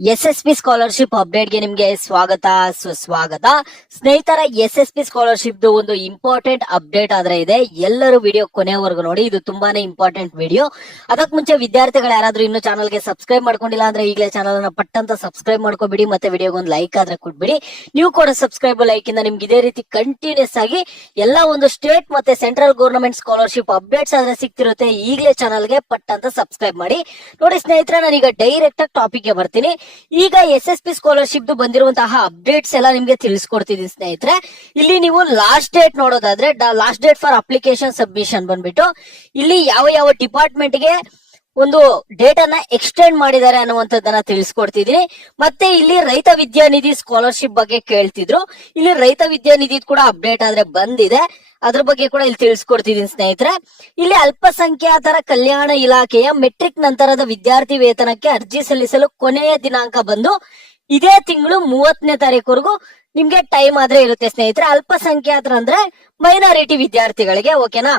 SSP scholarship update ಗೆ ನಿಮ್ಗೆ ಸ್ವಾಗತ ಸುಸ್ವಾಗತ. ಸ್ನೇಹಿತರ, SSP ಸ್ಕಾಲರ್ಶಿಪ್ ಒಂದು ಇಂಪಾರ್ಟೆಂಟ್ ಅಪ್ಡೇಟ್ ಆದ್ರೆ ಇದೆ. ಎಲ್ಲರೂ ವಿಡಿಯೋ ಕೊನೆವರೆಗೂ ನೋಡಿ, ಇದು ತುಂಬಾನೇ ಇಂಪಾರ್ಟೆಂಟ್ ವಿಡಿಯೋ. ಅದಕ್ಕೆ ಮುಂಚೆ ವಿದ್ಯಾರ್ಥಿಗಳು ಯಾರಾದ್ರೂ ಇನ್ನು ಚಾನಲ್ ಗೆ ಸಬ್ಸ್ಕ್ರೈಬ್ ಮಾಡ್ಕೊಂಡಿಲ್ಲ ಅಂದ್ರೆ ಈಗಲೇ ಚಾನಲ್ ಅನ್ನ ಪಟ್ಟಂತ ಸಬ್ಸ್ಕ್ರೈಬ್ ಮಾಡ್ಕೊಬಿಡಿ, ಮತ್ತೆ ವಿಡಿಯೋಗೆ ಒಂದು ಲೈಕ್ ಆದ್ರೆ ಕೊಟ್ಬಿಡಿ. ನೀವು ಕೂಡ ಸಬ್ಸ್ಕ್ರೈಬ್ ಲೈಕ್ ಇಂದ ನಿಮ್ಗೆ ಇದೇ ರೀತಿ ಕಂಟಿನ್ಯೂಸ್ ಆಗಿ ಎಲ್ಲಾ ಒಂದು ಸ್ಟೇಟ್ ಮತ್ತೆ ಸೆಂಟ್ರಲ್ ಗವರ್ನಮೆಂಟ್ ಸ್ಕಾಲರ್ಶಿಪ್ ಅಪ್ಡೇಟ್ಸ್ ಆದ್ರೆ ಸಿಗ್ತಿರುತ್ತೆ. ಈಗಲೇ ಚಾನಲ್ ಗೆ ಪಟ್ಟಂತ ಸಬ್ಸ್ಕ್ರೈಬ್ ಮಾಡಿ. ನೋಡಿ ಸ್ನೇಹಿತರೆ, ನಾನೀಗ ಡೈರೆಕ್ಟ್ ಆಗಿ ಟಾಪಿಕ್ ಗೆ ಬರ್ತೀನಿ. ಈಗ SSP ಸ್ಕಾಲರ್ಶಿಪ್ ಬಂದಿರುವಂತಹ ಅಪ್ಡೇಟ್ಸ್ ಎಲ್ಲ ನಿಮ್ಗೆ ತಿಳಿಸ್ಕೊಡ್ತಿದ್ದೀನಿ ಸ್ನೇಹಿತರೆ. ಇಲ್ಲಿ ನೀವು ಲಾಸ್ಟ್ ಡೇಟ್ ನೋಡೋದಾದ್ರೆ, last date for application submission ಬಂದ್ಬಿಟ್ಟು ಇಲ್ಲಿ ಯಾವ ಯಾವ ಡಿಪಾರ್ಟ್ಮೆಂಟ್ ಗೆ ಒಂದು ಡೇಟ್ ಅನ್ನ ಎಕ್ಸ್ಟೆಂಡ್ ಮಾಡಿದ್ದಾರೆ ಅನ್ನುವಂಥದ್ದನ್ನ ತಿಳಿಸ್ಕೊಡ್ತಿದೀನಿ. ಮತ್ತೆ ಇಲ್ಲಿ ರೈತ ವಿದ್ಯಾನಿಧಿ ಸ್ಕಾಲರ್ಶಿಪ್ ಬಗ್ಗೆ ಕೇಳ್ತಿದ್ರು. ಇಲ್ಲಿ ರೈತ ವಿದ್ಯಾನಿಧಿ ಕೂಡ ಅಪ್ಡೇಟ್ ಆದ್ರೆ ಬಂದಿದೆ, ಅದ್ರ ಬಗ್ಗೆ ಕೂಡ ಇಲ್ಲಿ ತಿಳಿಸ್ಕೊಡ್ತಿದೀನಿ ಸ್ನೇಹಿತರೆ. ಇಲ್ಲಿ ಅಲ್ಪಸಂಖ್ಯಾತರ ಕಲ್ಯಾಣ ಇಲಾಖೆಯ ಮೆಟ್ರಿಕ್ ನಂತರದ ವಿದ್ಯಾರ್ಥಿ ವೇತನಕ್ಕೆ ಅರ್ಜಿ ಸಲ್ಲಿಸಲು ಕೊನೆಯ ದಿನಾಂಕ ಬಂದು ಇದೇ ತಿಂಗಳು 30ನೇ ತಾರೀಕುವರೆಗೂ ನಿಮ್ಗೆ ಟೈಮ್ ಆದ್ರೆ ಇರುತ್ತೆ ಸ್ನೇಹಿತರೆ. ಅಲ್ಪಸಂಖ್ಯಾತರ ಅಂದ್ರೆ ಮೈನಾರಿಟಿ ವಿದ್ಯಾರ್ಥಿಗಳಿಗೆ, ಓಕೆನಾ.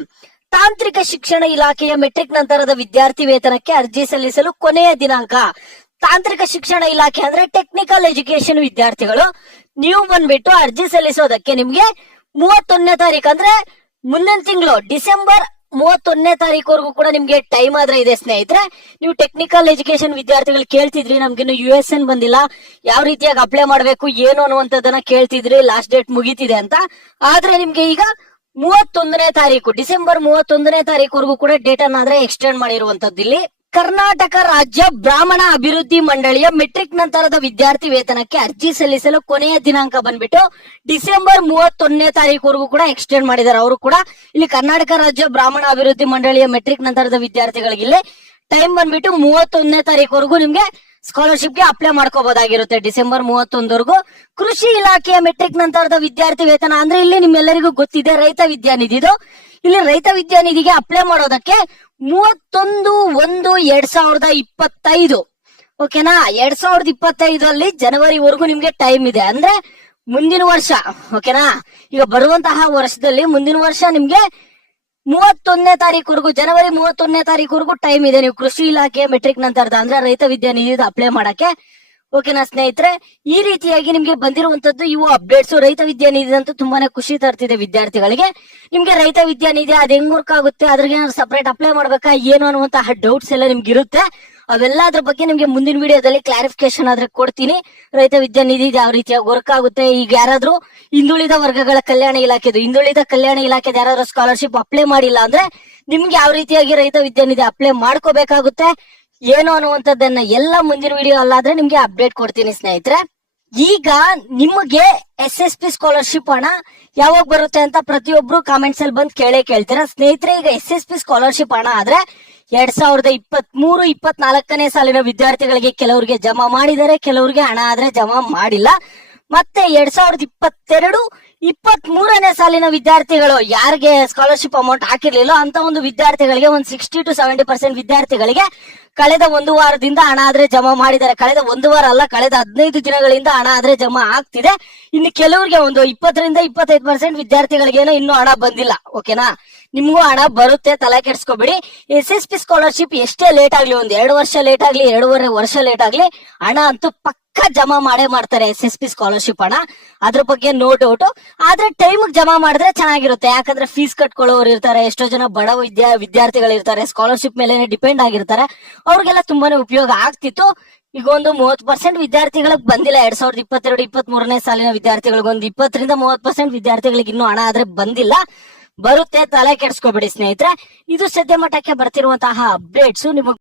ತಾಂತ್ರಿಕ ಶಿಕ್ಷಣ ಇಲಾಖೆಯ ಮೆಟ್ರಿಕ್ ನಂತರದ ವಿದ್ಯಾರ್ಥಿ ವೇತನಕ್ಕೆ ಅರ್ಜಿ ಸಲ್ಲಿಸಲು ಕೊನೆಯ ದಿನಾಂಕ. ತಾಂತ್ರಿಕ ಶಿಕ್ಷಣ ಇಲಾಖೆ ಅಂದ್ರೆ ಟೆಕ್ನಿಕಲ್ ಎಜುಕೇಶನ್ ವಿದ್ಯಾರ್ಥಿಗಳು, ನೀವು ಬಂದ್ಬಿಟ್ಟು ಅರ್ಜಿ ಸಲ್ಲಿಸೋದಕ್ಕೆ ನಿಮ್ಗೆ 31ನೇ ತಾರೀಕು ಅಂದ್ರೆ ಮುಂದಿನ ತಿಂಗಳು ಡಿಸೆಂಬರ್ 31ನೇ ತಾರೀಕುವರೆಗೂ ಕೂಡ ನಿಮ್ಗೆ ಟೈಮ್ ಆದ್ರೆ ಇದೆ ಸ್ನೇಹಿತರೆ. ನೀವು ಟೆಕ್ನಿಕಲ್ ಎಜುಕೇಶನ್ ವಿದ್ಯಾರ್ಥಿಗಳು ಕೇಳ್ತಿದ್ರಿ, ನಮ್ಗಿನ್ನು USN ಬಂದಿಲ್ಲ, ಯಾವ ರೀತಿಯಾಗಿ ಅಪ್ಲೈ ಮಾಡ್ಬೇಕು ಏನು ಅನ್ನುವಂಥದ್ದನ್ನ ಕೇಳ್ತಿದ್ರಿ, ಲಾಸ್ಟ್ ಡೇಟ್ ಮುಗೀತಿದೆ ಅಂತ. ಆದ್ರೆ ನಿಮ್ಗೆ ಈಗ 31ನೇ ತಾರೀಕು ಡಿಸೆಂಬರ್ 31ನೇ ತಾರೀಕುವರೆಗೂ ಕೂಡ ಡೇಟ್ ಅನ್ನಾದ್ರೆ ಎಕ್ಸ್ಟೆಂಡ್ ಮಾಡಿರುವಂತದ್ದು. ಇಲ್ಲಿ ಕರ್ನಾಟಕ ರಾಜ್ಯ ಬ್ರಾಹ್ಮಣ ಅಭಿವೃದ್ಧಿ ಮಂಡಳಿಯ ಮೆಟ್ರಿಕ್ ನಂತರದ ವಿದ್ಯಾರ್ಥಿ ವೇತನಕ್ಕೆ ಅರ್ಜಿ ಸಲ್ಲಿಸಲು ಕೊನೆಯ ದಿನಾಂಕ ಬಂದ್ಬಿಟ್ಟು ಡಿಸೆಂಬರ್ 31ನೇ ತಾರೀಕುವರೆಗೂ ಕೂಡ ಎಕ್ಸ್ಟೆಂಡ್ ಮಾಡಿದ್ದಾರೆ. ಅವರು ಕೂಡ ಇಲ್ಲಿ ಕರ್ನಾಟಕ ರಾಜ್ಯ ಬ್ರಾಹ್ಮಣ ಅಭಿವೃದ್ಧಿ ಮಂಡಳಿಯ ಮೆಟ್ರಿಕ್ ನಂತರದ ವಿದ್ಯಾರ್ಥಿಗಳಿಗೆ ಇಲ್ಲಿ ಟೈಮ್ ಬಂದ್ಬಿಟ್ಟು 31ನೇ ತಾರೀಕುವರೆಗೂ ನಿಮ್ಗೆ ಸ್ಕಾಲರ್ಶಿಪ್ ಗೆ ಅಪ್ಲೈ ಮಾಡ್ಕೋಬಹುದಾಗಿರುತ್ತೆ, ಡಿಸೆಂಬರ್ 31ವರೆಗೂ. ಕೃಷಿ ಇಲಾಖೆಯ ಮೆಟ್ರಿಕ್ ನಂತರದ ವಿದ್ಯಾರ್ಥಿ ವೇತನ ಅಂದ್ರೆ ಇಲ್ಲಿ ನಿಮ್ಮೆಲ್ಲರಿಗೂ ಗೊತ್ತಿದೆ ರೈತ ವಿದ್ಯಾನಿಧಿದು. ಇಲ್ಲಿ ರೈತ ವಿದ್ಯಾನಿಧಿಗೆ ಅಪ್ಲೈ ಮಾಡೋದಕ್ಕೆ 31/1/2025, ಓಕೆನಾ. 2025 ಜನವರಿವರೆಗೂ ನಿಮ್ಗೆ ಟೈಮ್ ಇದೆ, ಅಂದ್ರೆ ಮುಂದಿನ ವರ್ಷ, ಓಕೆನಾ. ಈಗ ಬರುವಂತಹ ವರ್ಷದಲ್ಲಿ ಮುಂದಿನ ವರ್ಷ ನಿಮ್ಗೆ 31ನೇ ತಾರೀಕುವರೆಗೂ, ಜನವರಿ 31ನೇ ತಾರೀಕುವರೆಗೂ ಟೈಮ್ ಇದೆ. ನೀವು ಕೃಷಿ ಇಲಾಖೆ ಮೆಟ್ರಿಕ್ ನಂತರದ ಅಂದ್ರೆ ರೈತ ವಿದ್ಯಾನಿಧಿ ಅಪ್ಲೈ ಮಾಡಕ್ಕೆ, ಓಕೆನಾ ಸ್ನೇಹಿತರೆ. ಈ ರೀತಿಯಾಗಿ ನಿಮ್ಗೆ ಬಂದಿರುವಂತದ್ದು ಇವು ಅಪ್ಡೇಟ್ಸ್. ರೈತ ವಿದ್ಯಾನಿಧಿ ಅಂತೂ ತುಂಬಾನೇ ಖುಷಿ ತರ್ತಿದೆ ವಿದ್ಯಾರ್ಥಿಗಳಿಗೆ. ನಿಮ್ಗೆ ರೈತ ವಿದ್ಯಾನಿಧಿ ಅದ್ ಹೆಂಗ್ ವರ್ಕ್ ಆಗುತ್ತೆ, ಅದ್ರಿಗೆ ಸಪರೇಟ್ ಅಪ್ಲೈ ಮಾಡ್ಬೇಕಾ ಏನು ಅನ್ನುವಂತಹ ಡೌಟ್ಸ್ ಎಲ್ಲ ನಿಮ್ಗೆ ಇರುತ್ತೆ. ಅವೆಲ್ಲದ್ರ ಬಗ್ಗೆ ನಿಮ್ಗೆ ಮುಂದಿನ ವಿಡಿಯೋದಲ್ಲಿ ಕ್ಲಾರಿಫಿಕೇಶನ್ ಆದ್ರೆ ಕೊಡ್ತೀನಿ. ರೈತ ವಿದ್ಯಾನಿಧಿ ಯಾವ ರೀತಿಯಾಗಿ ವರ್ಕ್ ಆಗುತ್ತೆ. ಈಗ ಯಾರಾದ್ರೂ ಹಿಂದುಳಿದ ವರ್ಗಗಳ ಕಲ್ಯಾಣ ಇಲಾಖೆದು, ಹಿಂದುಳಿದ ಕಲ್ಯಾಣ ಇಲಾಖೆದ ಯಾರಾದ್ರೂ ಸ್ಕಾಲರ್ಶಿಪ್ ಅಪ್ಲೈ ಮಾಡಿಲ್ಲ ಅಂದ್ರೆ ನಿಮ್ಗೆ ಯಾವ ರೀತಿಯಾಗಿ ರೈತ ವಿದ್ಯಾನಿಧಿ ಅಪ್ಲೈ ಮಾಡ್ಕೋಬೇಕಾಗುತ್ತೆ ಏನು ಅನ್ನುವಂಥದ್ದನ್ನ ಎಲ್ಲ ಮುಂದಿನ ವಿಡಿಯೋ ಅಲ್ಲಾದ್ರೆ ನಿಮ್ಗೆ ಅಪ್ಡೇಟ್ ಕೊಡ್ತೀನಿ ಸ್ನೇಹಿತರೆ. ಈಗ ನಿಮಗೆ SSP ಸ್ಕಾಲರ್ಶಿಪ್ ಹಣ ಯಾವಾಗ ಬರುತ್ತೆ ಅಂತ ಪ್ರತಿಯೊಬ್ರು ಕಾಮೆಂಟ್ಸ್ ಅಲ್ಲಿ ಬಂದು ಕೇಳ್ತೀರಾ ಸ್ನೇಹಿತರೆ. ಈಗ SSP ಸ್ಕಾಲರ್ಶಿಪ್ ಹಣ ಆದ್ರೆ 2023-24ನೇ ಸಾಲಿನ ವಿದ್ಯಾರ್ಥಿಗಳಿಗೆ ಕೆಲವರಿಗೆ ಜಮಾ ಮಾಡಿದ್ದಾರೆ, ಕೆಲವರಿಗೆ ಹಣ ಆದ್ರೆ ಜಮಾ ಮಾಡಿಲ್ಲ. ಮತ್ತೆ 2022-23ನೇ ಸಾಲಿನ ವಿದ್ಯಾರ್ಥಿಗಳು ಯಾರಿಗೆ ಸ್ಕಾಲರ್ಶಿಪ್ ಅಮೌಂಟ್ ಹಾಕಿರ್ಲಿಲ್ಲ ಅಂತ ಒಂದು ವಿದ್ಯಾರ್ಥಿಗಳಿಗೆ ಒಂದು 60 to 70% ವಿದ್ಯಾರ್ಥಿಗಳಿಗೆ ಕಳೆದ 1 ವಾರದಿಂದ ಹಣ ಆದ್ರೆ ಜಮಾ ಮಾಡಿದ್ದಾರೆ. ಕಳೆದ 1 ವಾರ ಅಲ್ಲ, ಕಳೆದ 15 ದಿನಗಳಿಂದ ಹಣ ಆದ್ರೆ ಜಮಾ ಆಗ್ತಿದೆ. ಇನ್ನು ಕೆಲವರಿಗೆ ಒಂದು 20-25% ವಿದ್ಯಾರ್ಥಿಗಳಿಗೇನೋ ಇನ್ನೂ ಹಣ ಬಂದಿಲ್ಲ, ಓಕೆನಾ. ನಿಮ್ಗೂ ಹಣ ಬರುತ್ತೆ, ತಲೆ ಕೆಡ್ಸ್ಕೊಬೇಡಿ. SSP ಸ್ಕಾಲರ್ಶಿಪ್ ಎಷ್ಟೇ ಲೇಟ್ ಆಗ್ಲಿ, 1-2 ವರ್ಷ ಲೇಟ್ ಆಗ್ಲಿ, 2.5 ವರ್ಷ ಲೇಟ್ ಆಗ್ಲಿ, ಹಣ ಅಂತೂ ಪಕ್ಕ ಜಮಾ ಮಾಡೇ ಮಾಡ್ತಾರೆ SSP ಸ್ಕಾಲರ್ಶಿಪ್ ಹಣ, ಅದ್ರ ಬಗ್ಗೆ ನೋ ಡೌಟ್. ಆದ್ರೆ ಟೈಮ್ ಜಮಾ ಮಾಡಿದ್ರೆ ಚೆನ್ನಾಗಿರುತ್ತೆ, ಯಾಕಂದ್ರೆ ಫೀಸ್ ಕಟ್ಕೊಳ್ಳೋರು ಇರ್ತಾರೆ, ಎಷ್ಟೋ ಜನ ಬಡ ವಿದ್ಯಾರ್ಥಿಗಳು ಇರ್ತಾರೆ, ಸ್ಕಾಲರ್ಶಿಪ್ ಮೇಲೆ ಡಿಪೆಂಡ್ ಆಗಿರ್ತಾರೆ, ಅವ್ರಿಗೆಲ್ಲ ತುಂಬಾನೇ ಉಪಯೋಗ ಆಗ್ತಿತ್ತು. ಈಗ ಒಂದು 30% ವಿದ್ಯಾರ್ಥಿಗಳಿಗೆ ಬಂದಿಲ್ಲ. 2022-23ನೇ ಸಾಲಿನ ವಿದ್ಯಾರ್ಥಿಗಳಿಗೆ ಒಂದು 20-30% ವಿದ್ಯಾರ್ಥಿಗಳಿಗೆ ಇನ್ನೂ ಹಣ ಆದ್ರೆ ಬಂದಿಲ್ಲ, ಬರುತ್ತೆ, ತಲೆ ಕೆಡ್ಸ್ಕೊಬೇಡಿ ಸ್ನೇಹಿತರೆ. ಇದು ಸದ್ಯ ಮಟ್ಟಕ್ಕೆ ಬರ್ತಿರುವಂತಹ ಅಪ್ಡೇಟ್ಸ್. ನಿಮಗೆ